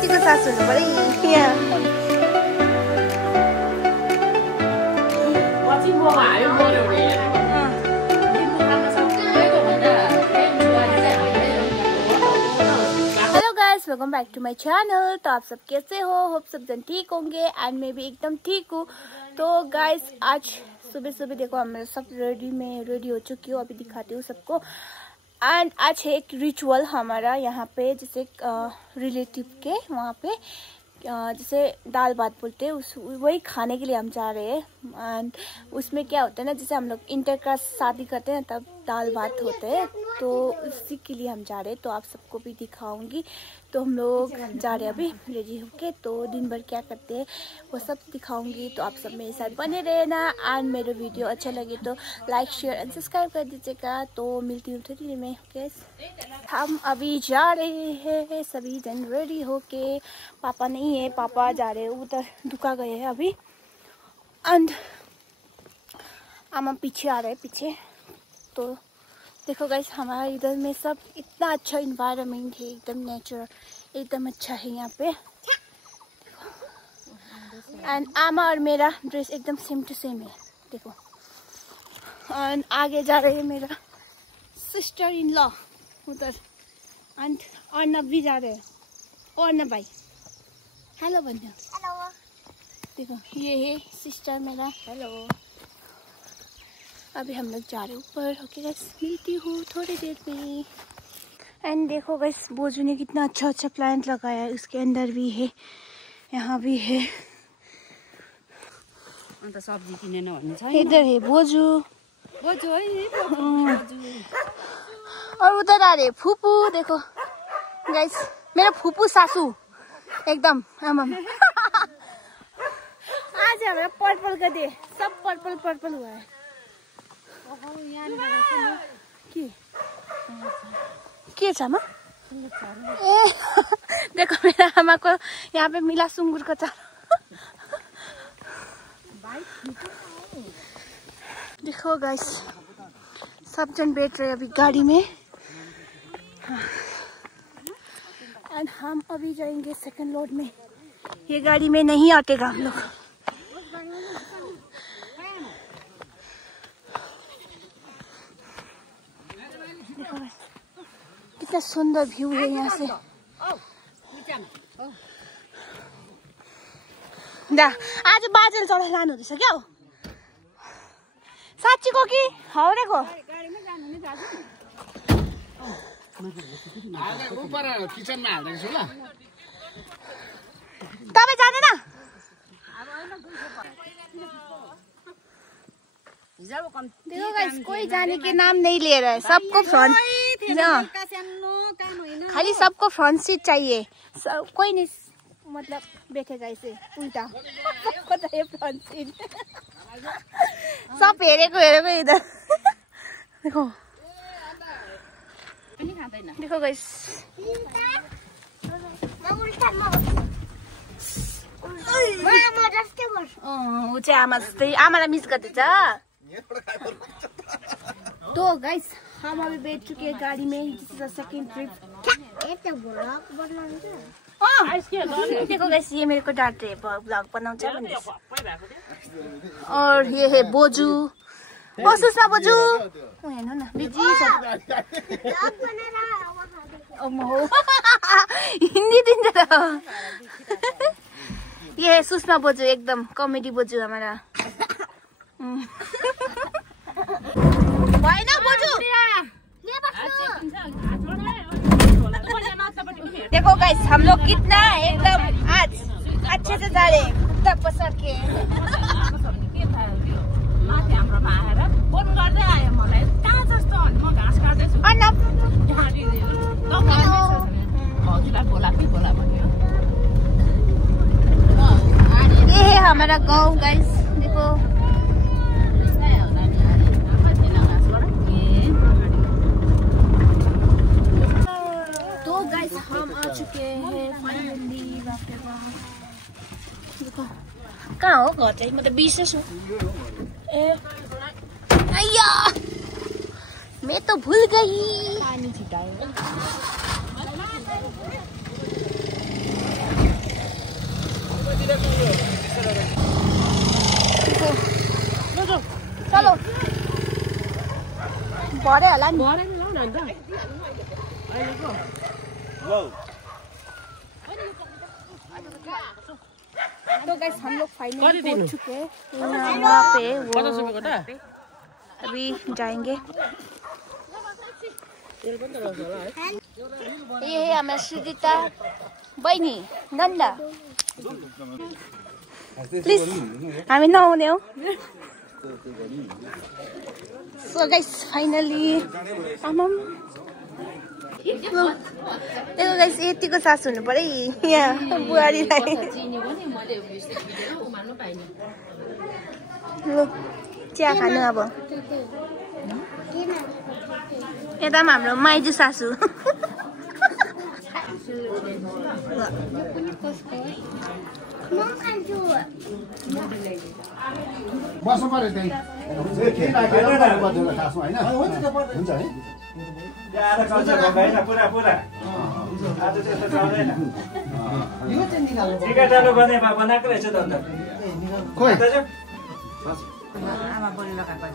साँच्चीको सासू हुनु पऱ्यो यहाँ। Hello guys, welcome back to my channel. तो आप सब कैसे हो? होप सब जन ठीक होंगे एंड मैं भी एकदम ठीक हूँ। तो गाइस आज सुबह सुबह देखो हम सब रेडी हो चुकी हूँ। अभी दिखाती हूँ सबको। एंड आज है एक रिचुअल हमारा यहाँ पे, जैसे रिलेटिव के वहाँ पे जैसे दाल भात बोलते हैं, उस वही खाने के लिए हम जा रहे हैं। एंड उसमें क्या होता है ना, जैसे हम लोग इंटरकास्ट शादी करते हैं तब दाल भात होते हैं, तो उसी के लिए हम जा रहे हैं। तो आप सबको भी दिखाऊंगी। तो हम लोग जा रहे हैं अभी रेडी होके, तो दिन भर क्या करते हैं वो सब दिखाऊंगी। तो आप सब मेरे साथ बने रहना एंड मेरा वीडियो अच्छा लगे तो लाइक शेयर एंड सब्सक्राइब कर दीजिएगा। तो मिलती हूँ थोड़ी देर में। हम अभी जा रहे हैं सभी जन रेडी होके। पापा नहीं है, पापा जा रहे हैं उधर, दुका गए हैं अभी। एंड हम पीछे आ रहे हैं पीछे। तो देखो गाइस, हमारा इधर में सब इतना अच्छा इन्वायरमेंट है, एकदम नेचर एकदम अच्छा है यहाँ पे। एंड आमा और मेरा ड्रेस एकदम सेम टू सेम है, देखो। एंड आगे जा रहे हैं मेरा सिस्टर इन लॉ उधर। एंड अर्नब भी जा रहे हैं। अर्नब भाई हेलो भन्यो। हेलो। देखो ये है सिस्टर मेरा। हेलो। अभी हम लोग जा रहे हैं ऊपर। ओके गाइस, मिलती हूँ थोड़ी देर में। एंड देखो गाइस, बोजू ने कितना अच्छा अच्छा प्लांट लगाया है। उसके अंदर भी है, यहाँ भी है। अन्त सब्जी किनेन भन्ने छ। इधर है बोजू। बोजू है और उधर आ रहे फूफू। देखो गाइस, मेरा फूफू सासू एकदम आमाम। आज हमारा पर्पल कर दे, सब पर्पल पर्पल हुआ है। के छ आमा? ए देखो मेरा आमा को यहाँ पे मिला सुँगुर को चारो। देखो गाइस, सब जन बैठ रहे अभी गाड़ी में। एंड हम अभी जाएंगे सेकंड लोड में। ये गाड़ी में नहीं आटेगा हम लोग। कितना सुंदर व्यू है यहाँ से। दा आज बाजेल चढा लानु हुँदैछ क्या हो? साँच्चीको कि हाउडेको? तपाईँ जाँदैन? देखो गाइस, कोई जाने के नाम नहीं ले रहा है। सबको फ्रंट, खाली सबको फ्रंट सीट चाहिए। कोई नहीं मतलब बैठेगा ऐसे उल्टा। सबको चाहिए फ्रंट सीट। सब हेरेको इधर। देखो देखो गाइस, ऊ चाहिँ आमा जस्तै। आमालाई मिस गर्दैछ। तो गाइस, हम अभी बैठ चुके हैं गाड़ी में। Second trip. देखो गाइस, ये मेरे को डांट रहे हैं ब्लॉग बनाउँछ भन्दै। और ये है बोजू। ओ सुषमा बोजू, हेर्नु न बिजी छ। हिन्दी दिन्छ त। ये है सुषमा बोजू, एकदम कॉमेडी बोजू हमारा। भएन बोजू। देखो गाइस, हम लोग कितना एकदम आज अच्छे से जा रहे हैं तब पसर के। ये है हमारा गाँव गाइस, देखो। तो गाइस, हम आ चुके हैं फाइनली। देखो कहाँ हो घर चाहिँ? म त बिर्सेछु। ए अय्या, मैं तो भूल गई। पानी छिटायो। चलो भरे होला नि तो गाइस हम लोग फाइनली पहुंच चुके हैं वहाँ पे वो अभी जाएंगे। ये है हमारे सुजिता बहिनी नन्दा प्लिज हामी नआउने हो। सो गाइस फाइनली आमाम देखो गाइस यतिको सास हुनु पर्यो यहाँ बुहारीलाई। ल चिया खानु अब यता पनि हाम्रो माइजू सासू बस्नु पर्यो त्यही बनाएको रहेछ त अन्त आमा बोली लगाएको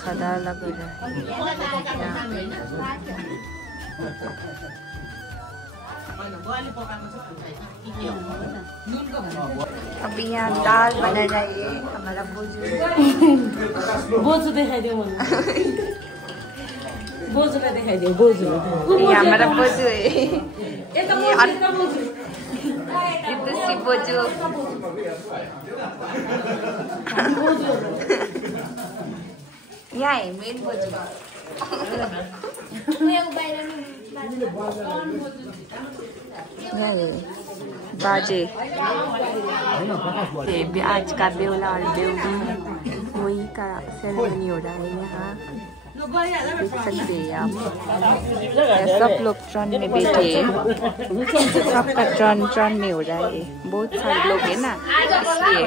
खदा लगेर अभी यहाँ दाल बना रही है हमारा बोजू। बोजू दिखाइदियो मलाई बोजूलाई दिखाइदियो बोजू ये हमारा बोजू है इतनी बोजू यहाँ है मेन बोजू बाजे आज का बेउला और बेउली वही का सेरेमनी हो रहा है यहाँ देख सकते हैं आप। सब लोग ट्रन में बैठे हैं सबका ट्रन में हो रहा है बहुत सारे लोग हैं ना इसलिए।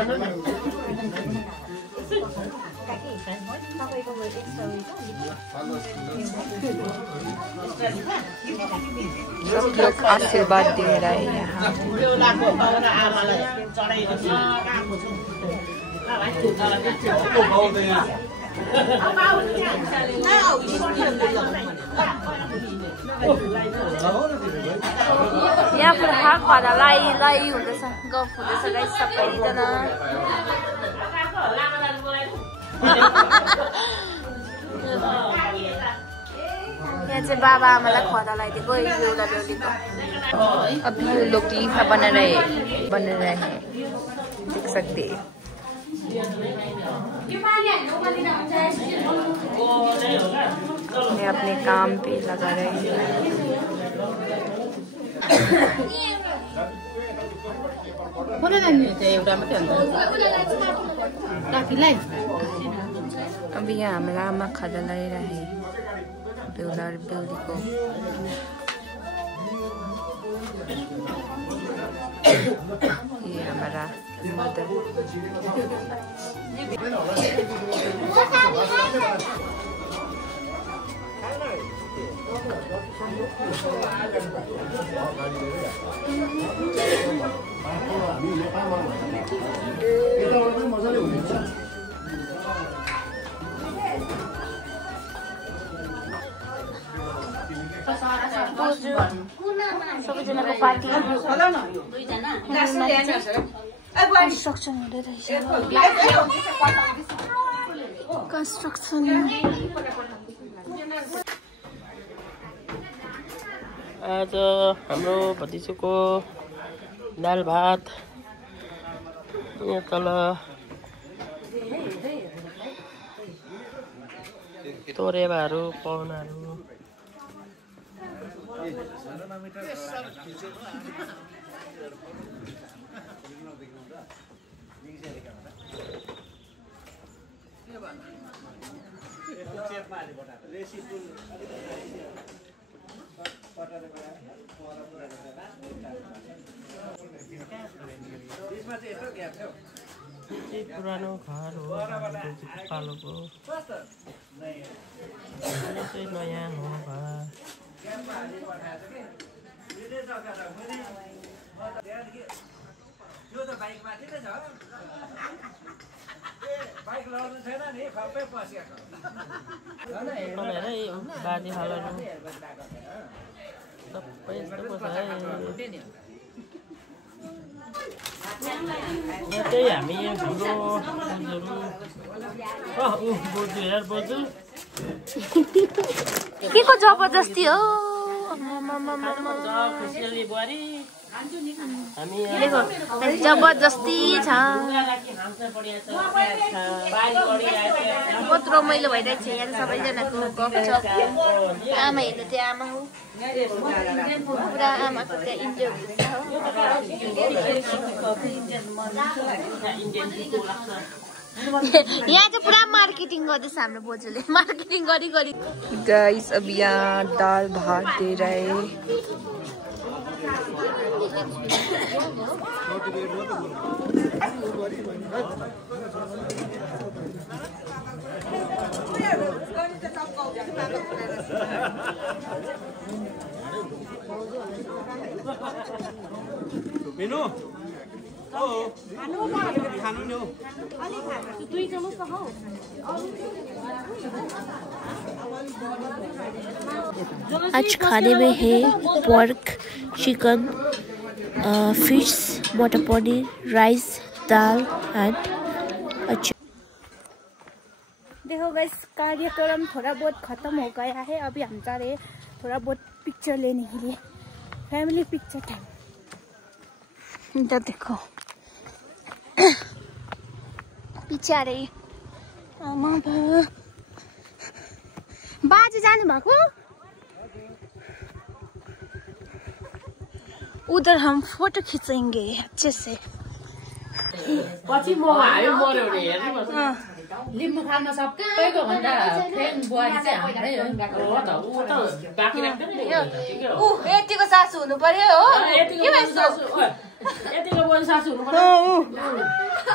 सब लोग आशीर्वाद दे रहा है यहाँ। यहाँ पर हात भएर लाई हुँदैछ गफ हुँदैछ गाइस सबैजना। यहाँ चाहिँ बाबा आमालाई खदा लगाइदिएको बेहुला बेहुलीको। अभी ये लोग लिफा बना रहे हैं देख सकते हैं। मैं अपने काम पे लगा रही हूँ। अभी यहाँ हमारा आमा खदा लगाइरहेको है बेहुला और बेहुलीको। ये हमारा मदर सबैजनाको पार्टी कन्स्ट्रक्सन हुँदै रहेछ। कन्स्ट्रक्सन आज हाम्रो भतिजोको दाल भात यहाँ तल तोरेवाहरू पाहुनाहरू पुरानो घर हो पालोको नयाँ हो बाजी हालहरू सबै यस्तो यहाँ चाहिँ हामी हाम्रो बोजू हेर बोजू के को जबरजस्ती हो खुसियाली बुहारी हामी जबरजस्ती छ बहुत रमाइलो भइरहेको छ यहाँ सबैजनाको गफसप आमा हेर्नु त्यो आमा हो पुरा आमाको त्यहाँ इन्जोय हुँदैछ यहाँ चाहिँ पुरा मार्केटिङ गर्दैछ हाम्रो बोजूले मार्केटिङ गरी गाइस अब यहाँ दाल भात दे रहे मेनु आज खाने में है पोर्क चिकन फिश मटर पनीर राइस दाल एंड अच्छा। देखो गाइस कार्यक्रम थोड़ा बहुत ख़त्म हो गया है। अभी हम जा रहे हैं थोड़ा बहुत पिक्चर लेने के लिए फैमिली पिक्चर टाइम। इधर देखो पीछे आ रही आमा बाजे जानु भएको उधर हम फोटो खींचेंगे अच्छे से। पछि म हामी मर्यो भने हेर्नु पर्छ लिम्बू खानमा सबैको भन्दा फ्रेन्ड बुहारी चाहिँ हाम्रै हो हो त उ त बाँकी राख्दैन नि ऊ यतिको सासु हुनु पर्यो हो यतिको सासु यतिको बोजू सासु हुनु पर्यो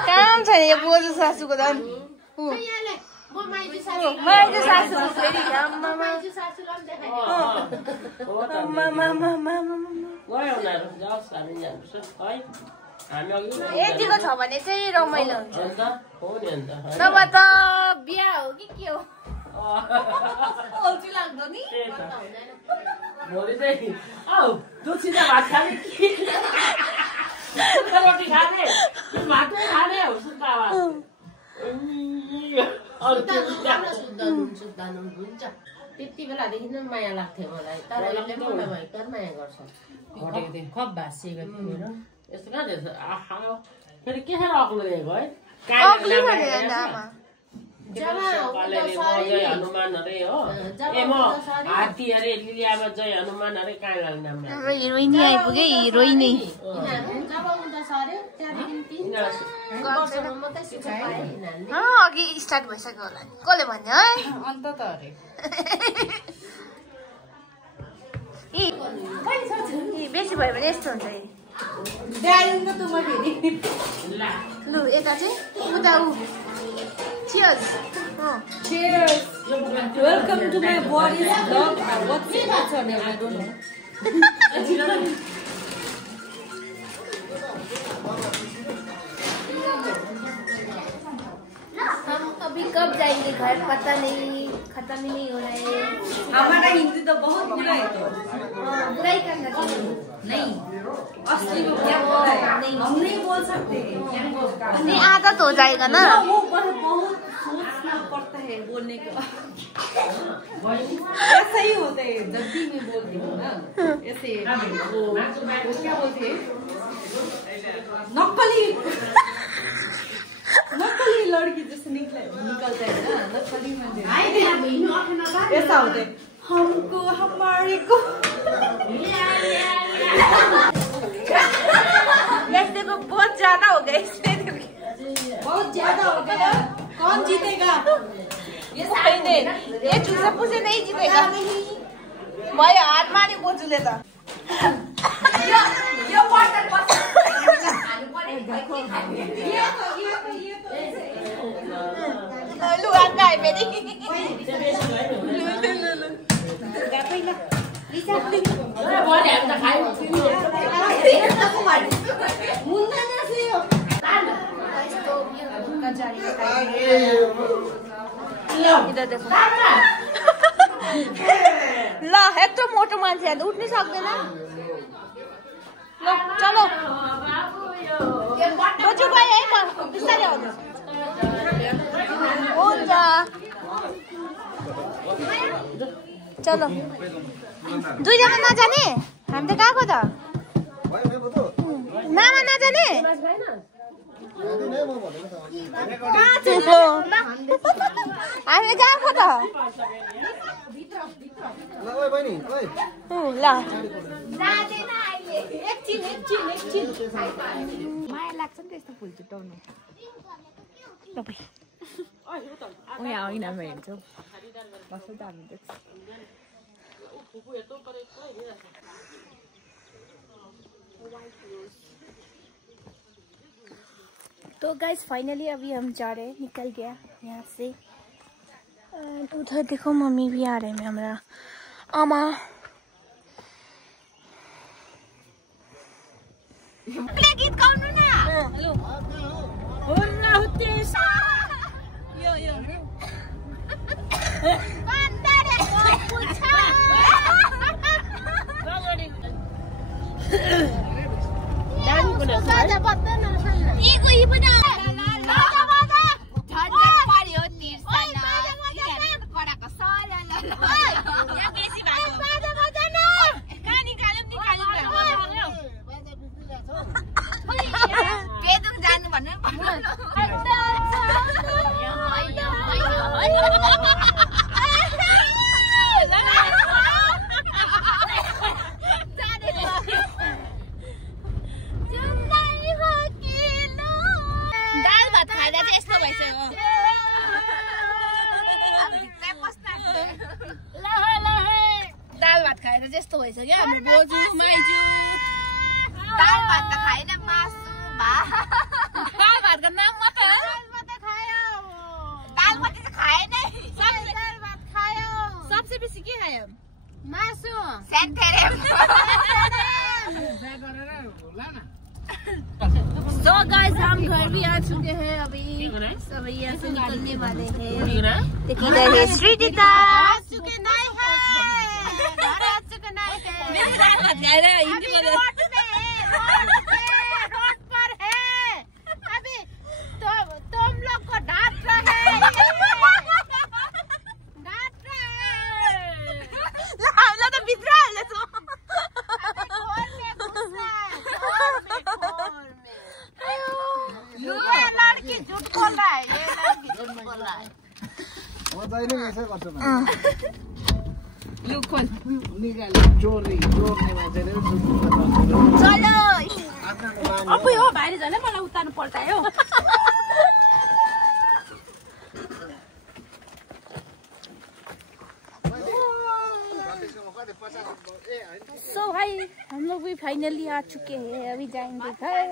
काम छैन यो बोजू सासुको झन् माइजू सासु फेरि गयो उनीहरू जाओस् हामी जानुपर्छ है हामी यतिको छ भने चाहिँ रमाइलो हुन्छ अन्त हो नि अन्त नभए त बिहा हो कि के हो अल्छी लाग्दो नि भोलि चाहिँ आऊ दुध सिधा भात खाने कि सुक्खा रोटी खाने कि भातै खाने हो सुक्खा भात शुद्ध हुन्छ त्यति बेलादेखि नै माया लाग्थ्यो मलाई तर यसले मलाई भयङ्कर माया गर्छ घटेको थियो खप भाँसिएको थियो मेरो यस्तो कहाँ थिएछ आहा फेरि के खेर अग्लो दिएको है अग्ली भनेर आमा जय हनुमान अरे हो ए म हात्ती अरे लिलियामा जय हनुमान अरे काँडाले नाम हाम्रो हिरोइनी आइपुगे हिरोइनी अघि स्टार्ट भइसक्यो होला नि कसले भन्यो है अन्त त अरे बेसी भयो भने यस्तो हुन्छ लु यता चाहिँ उता ऊ Cheers. Cheers. Welcome to my body's vlog. What's her name? I don't know. हम अभी कब जाएंगे घर पता नहीं खत्म ही नहीं हो रहा है। हमारा हिंदी तो बहुत बुरा है तो बुराई करना चाहिए नहीं असली में क्या बोला है हम नहीं बोल सकते नहीं आदत हो जाएगा ना वो बहुत सोचना पड़ता है बोलने का ऐसा ही होता है जब भी मैं बोलती हूँ ना ऐसे वो क्या बोलते हैं नकली लड़की जैसे निकलता है ना नकली मंदिर ऐसा होता है हमको हमारे को देखो बहुत ज्यादा हो गया इसमें बहुत ज्यादा हो गया कौन जीतेगा ये चुसे पुसे नहीं जीतेगा। भाई हाथ मारे बोजूले त। यो बटन बस। लु आका है फेरि। इधर देखो ल यत्रो मोटो मान्छे त उठ्नै सक्दैन ल चलो बच्चो गए है म बिस्तारै आउँछु हुन्छ चलो दुईजना नजाने हामी त गएको त मामा नजाने हामी गएको त ल माया लाग्छ नि त्यस्तो फुल चुटाउनु यहाँ ऐनामा हेर्छौ कस्तो दामी देख्छ तो गाइस फाइनली अभी हम जा रहे हैं, निकल गया यहाँ से। उधर देखो मम्मी भी आ रहे हैं हमारा आमा। गीत गाउनु न हेलो हुन्न हुते यो यो बन्दरे पुछा डान्स पनि साजा बत्दैन इको इ पनि जस्तो भइसक्यो क्या हाम्रो बोजू माइजू दाल भात त खाएन मासु भात दाल भातको नाम मात्र खायो दाल भात त खाएन दाल भात खायो सबसे बेसी के खायो मासु सेन्टेरेम तो गाइस हम घर भी आ चुके हैं अभी सब यहाँ से निकलने वाले हैं देखिए इधर है श्रीदिता चुके नहीं है रोड पर है अभी तुम लोग को डांट रहे हम लोग तो बिगड़ा है ये लड़की झूठ बोल रहा है ये लड़की झूठ बोल रहा है खोल चोरी चोर्ने मान्छेले चलो अब यो भाइले झन् मलाई उतार्नु पर्छ है सो भाई हम लोग भी फाइनली आ चुके हैं, अभी जाएंगे घर।